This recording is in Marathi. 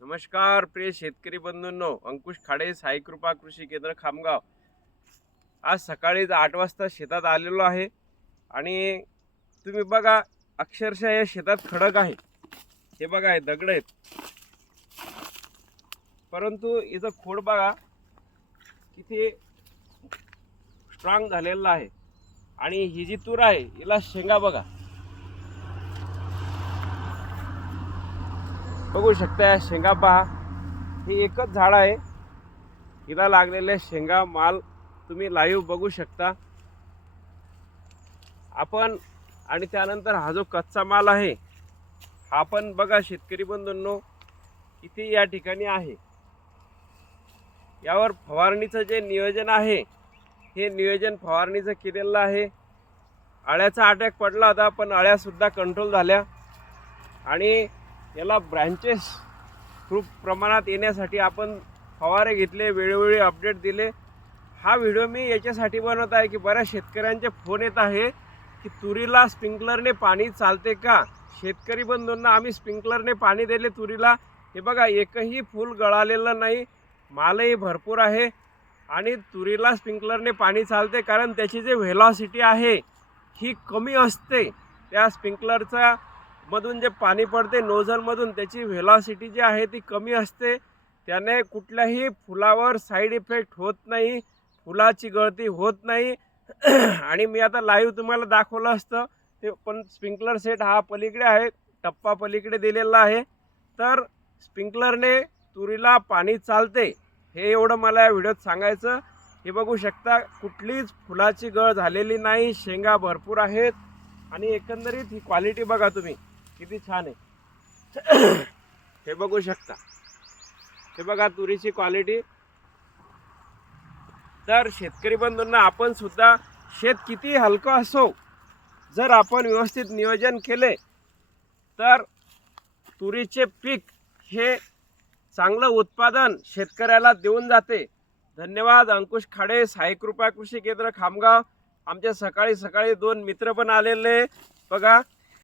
नमस्कार प्रिय शेतकरी बंधूंनो, अंकुश खाडे साई कृपा कृषी केंद्र खामगाव। आज सकाळी 8 वाजता शेतात आलेलो आहे आणि तुम्ही बघा अक्षरशः या शेतात खडक आहे। हे बघा हे दगड आहेत, परंतु इथं खोड बघा किती स्ट्रॉंग झालेला आहे। आणि ही जी तूर आहे हिला शेंगा बघा, बघू शकता या शेंगा पहा। ही एकच झाड आहे, हिला लागलेले शेंगा माल तुम्ही लाईव्ह बघू शकता आपण। आणि त्यानंतर हा जो कच्चा माल आहे हा पण बघा शेतकरी बंधूंनो किती या ठिकाणी आहे। यावर फवारणीचं जे नियोजन आहे हे नियोजन फवारणीचं केलेलं आहे। अळ्याचा अटॅक पडला होता पण अळ्या सुद्धा कंट्रोल झाल्या आणि याला ब्रँचेस खूप प्रमाणात येण्यासाठी आपण फवारे घेतले, वेळोवेळी अपडेट दिले। हा व्हिडिओ मी याच्यासाठी बनवत आहे की बऱ्याच शेतकऱ्यांचे फोन येत आहे की तुरीला स्प्रिंकलरने पाणी चालते का। शेतकरी बंधूंना आम्ही स्प्रिंकलरने पाणी दिले तुरीला, हे बघा एकही फूल गळालेलं नाही, मालही भरपूर आहे आणि तुरीला स्प्रिंकलरने पाणी चालते कारण त्याची जे व्हेलॉसिटी आहे ही कमी असते। त्या स्प्रिंकलरचा मधून जे पाणी पडते नोझलमधून त्याची व्हेलॉसिटी जी आहे ती कमी असते, त्याने कुठल्याही फुलावर साईड इफेक्ट होत नाही, फुलाची गळती होत नाही। आणि मी आता लाईव्ह तुम्हाला दाखवलं असतं ते, पण स्प्रिंकलर सेट हा पलीकडे आहे, टप्पा पलीकडे दिलेला आहे, तर स्प्रिंकलरने तुरीला पाणी चालते हे एवढं मला या व्हिडिओत सांगायचं। हे बघू शकता कुठलीच फुलाची गळ झालेली नाही, शेंगा भरपूर आहेत आणि एकंदरीत ही क्वालिटी बघा तुम्ही किती छान आहे। हे बघू शकता, हे बघा तुरीची क्वालिटी। तर शेतकरी बंधूंना आपण सुद्धा शेत किती हलकं असो, जर आपण व्यवस्थित नियोजन केले तर तुरीचे पीक हे चांगलं उत्पादन शेतकऱ्याला देऊन जाते। धन्यवाद। अंकुश खाडे साई कृपा कृषी केंद्र खामगाव। आमच्या सकाळी 2 मित्र पण आलेले बघा।